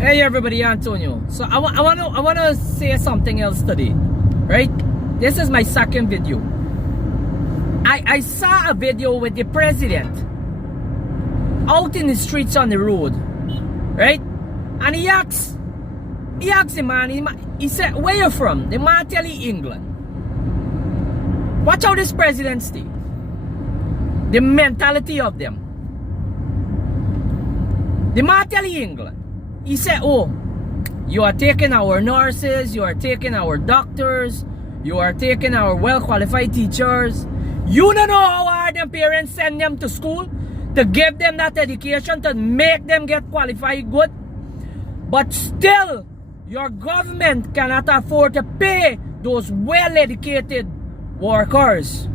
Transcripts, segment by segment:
Hey everybody, Antonio. So I want to say something else today, right? This is my second video. I saw a video with the president out in the streets on the road, right? And he asked the man, he said, "Where you from?" The man tell he England. Watch how this president stay. The mentality of them. The man tell he England. He said, "Oh, you are taking our nurses, you are taking our doctors, you are taking our well-qualified teachers. You don't know how hard them parents send them to school to give them that education, to make them get qualified good. But still, your government cannot afford to pay those well-educated workers,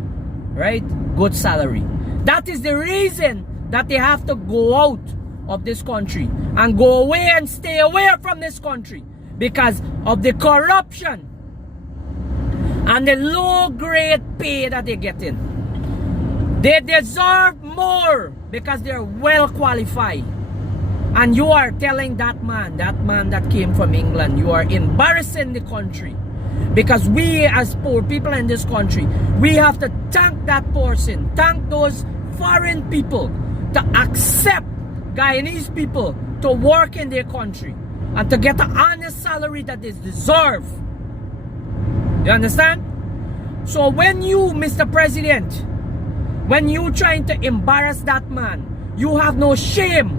right, good salary. That is the reason that they have to go out of this country and go away and stay away from this country because of the corruption and the low grade pay that they get in. They deserve more because they're well qualified. And you are telling that man that came from England, you are embarrassing the country. Because we as poor people in this country, we have to thank that person, thank those foreign people to accept Guyanese people to work in their country and to get an honest salary that they deserve. You understand? So when you, Mr. President, when you trying to embarrass that man, you have no shame.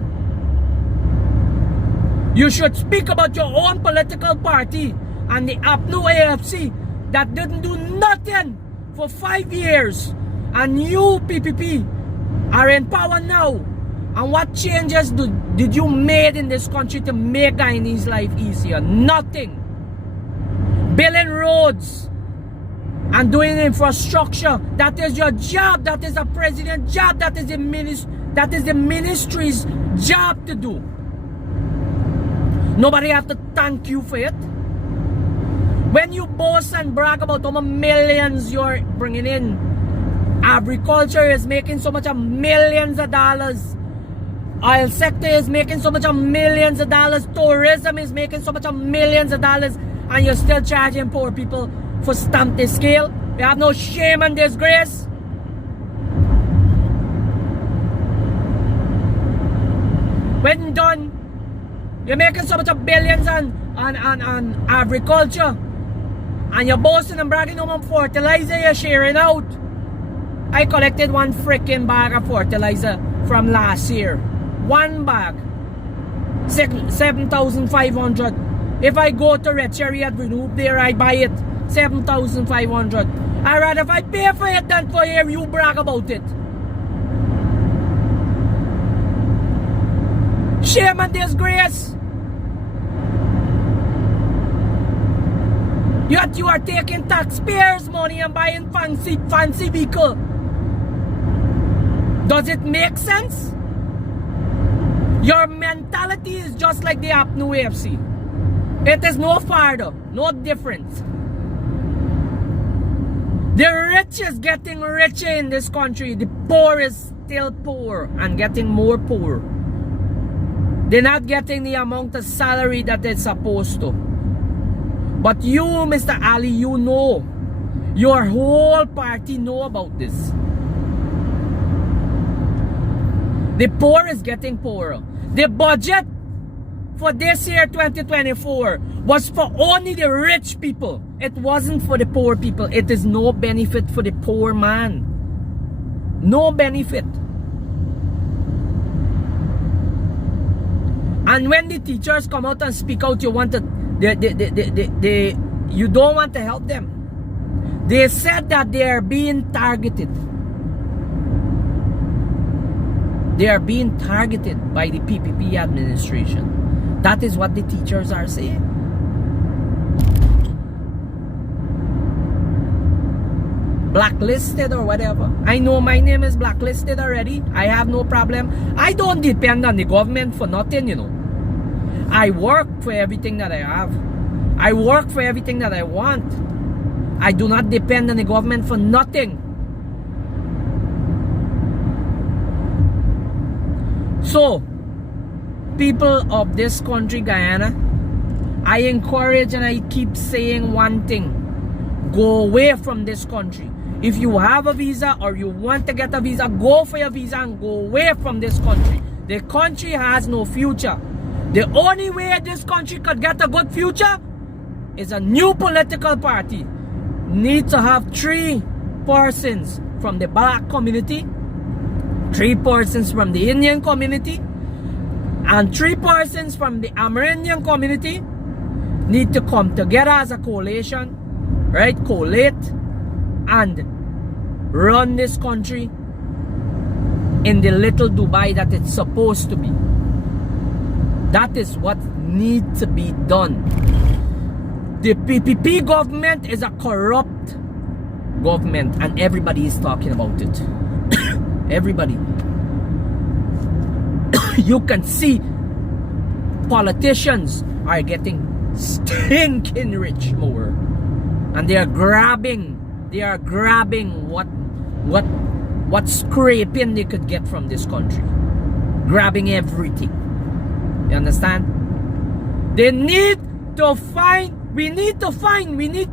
You should speak about your own political party and the APNU AFC that didn't do nothing for 5 years, and you PPP are in power now. And what changes did you made in this country to make Guyanese life easier? Nothing. Building roads and doing infrastructure. That is your job. That is the president's job. That is the ministry's job to do. Nobody have to thank you for it. When you boast and brag about how many millions you're bringing in, agriculture is making so much of millions of dollars. Oil sector is making so much of millions of dollars. Tourism is making so much of millions of dollars. And you're still charging poor people for stamp the scale. You have no shame and disgrace. When done, you're making so much of billions on agriculture. And you're boasting and bragging on fertilizer you're sharing out. I collected one freaking bag of fertilizer from last year. One bag, 7,500. If I go to Rechery at Renew there, I buy it 7,500. I'd rather if I pay for it than for hear you brag about it. Shame and disgrace. Yet you are taking taxpayers' money and buying fancy vehicle. Does it make sense? Your mentality is just like the APNU AFC. It is no farther, no different. The rich is getting richer in this country. The poor is still poor and getting more poor. They're not getting the amount of salary that they're supposed to. But you, Mr. Ali, you know. Your whole party know about this. The poor is getting poorer. The budget for this year, 2024, was for only the rich people. It wasn't for the poor people. It is no benefit for the poor man. No benefit. And when the teachers come out and speak out, you want to, you don't want to help them. They said that they are being targeted. They are being targeted by the PPP administration. That is what the teachers are saying. Blacklisted or whatever. I know my name is blacklisted already. I have no problem. I don't depend on the government for nothing, you know. I work for everything that I have. I work for everything that I want. I do not depend on the government for nothing. So, people of this country, Guyana, I encourage and I keep saying one thing. Go away from this country. If you have a visa or you want to get a visa, go for your visa and go away from this country. The country has no future. The only way this country could get a good future is a new political party. Need to have 3 persons from the black community, 3 persons from the Indian community, and 3 persons from the Amerindian community need to come together as a coalition, right? Collate and run this country in the little Dubai that it's supposed to be. That is what needs to be done. The PPP government is a corrupt government and everybody is talking about it. Everybody. You can see politicians are getting stinking rich more, and they are grabbing what scraping they could get from this country, grabbing everything. You understand? We need to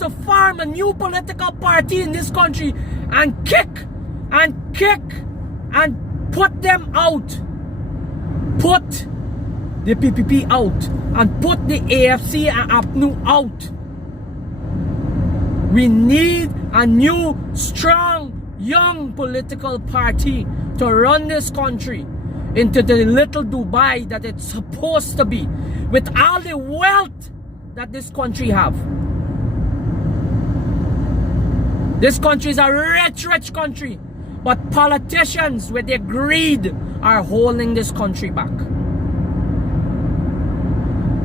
form a new political party in this country and kick and put them out. Put the PPP out and put the AFC and APNU out. We need a new, strong, young political party to run this country into the little Dubai that it's supposed to be, with all the wealth that this country have. This country is a rich country, but politicians with their greed are holding this country back.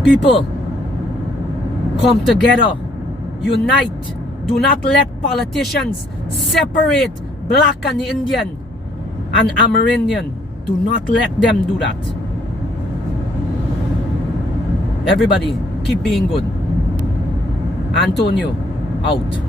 People, come together, unite. Do not let politicians separate black and Indian and Amerindian. Do not let them do that. Everybody, keep being good. Antonio, out.